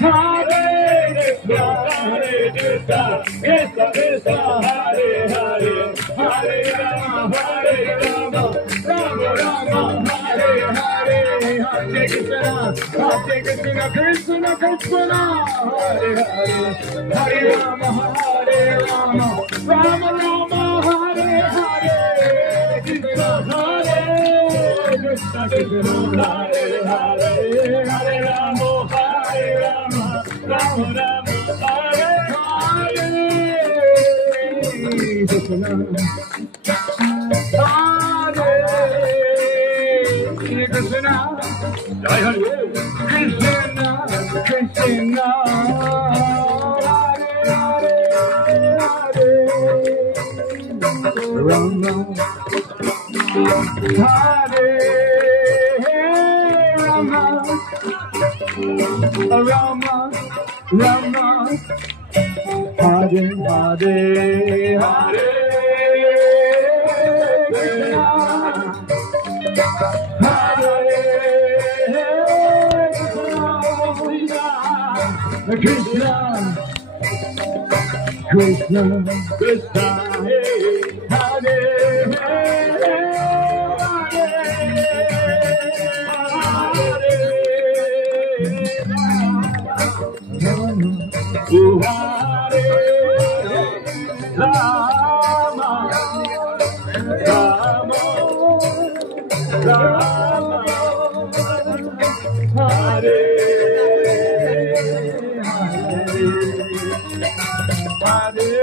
Hare Krishna, Krishna Krishna, Hare Hare, Hare Rama, Rama Rama, Hare Hare, Hare Krishna, Krishna Krishna, Hare Hare, Hare Rama, Rama Rama, Hare Hare, Krishna Hare Krishna, Krishna Hare Hare, Hare Rama, Rama Rama, Hare Hare, Krishna Hare Krishna, Jai Hare Krishna, Krishna Hare Hare, Rama Hare Rama, Rama Rama, Hare Hare, Hare Krishna, Krishna, Krishna, Hare Hare, Rama, Rama, Rama, Hare Hare,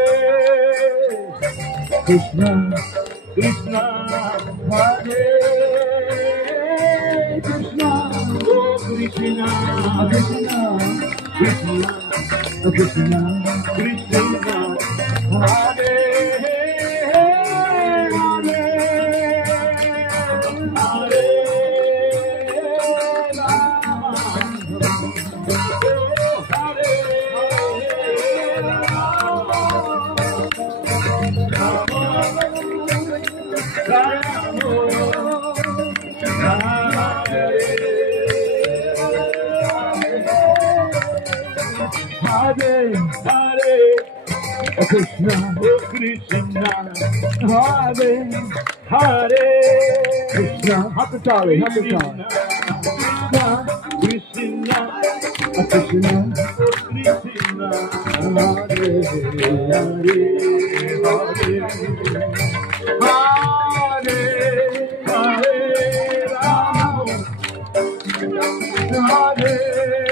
Krishna, Krishna, Hare Krishna, oh Krishna, Krishna, Krishna, Krishna, Krishna, Hare Hare, Hare Hare Hare, Krishna, oh Krishna, Hare Hare, Krishna, Hathatari, Hathatari, Krishna, Krishna, Krishna, Hare Hare, Hare Hare, Hare Rama, Hare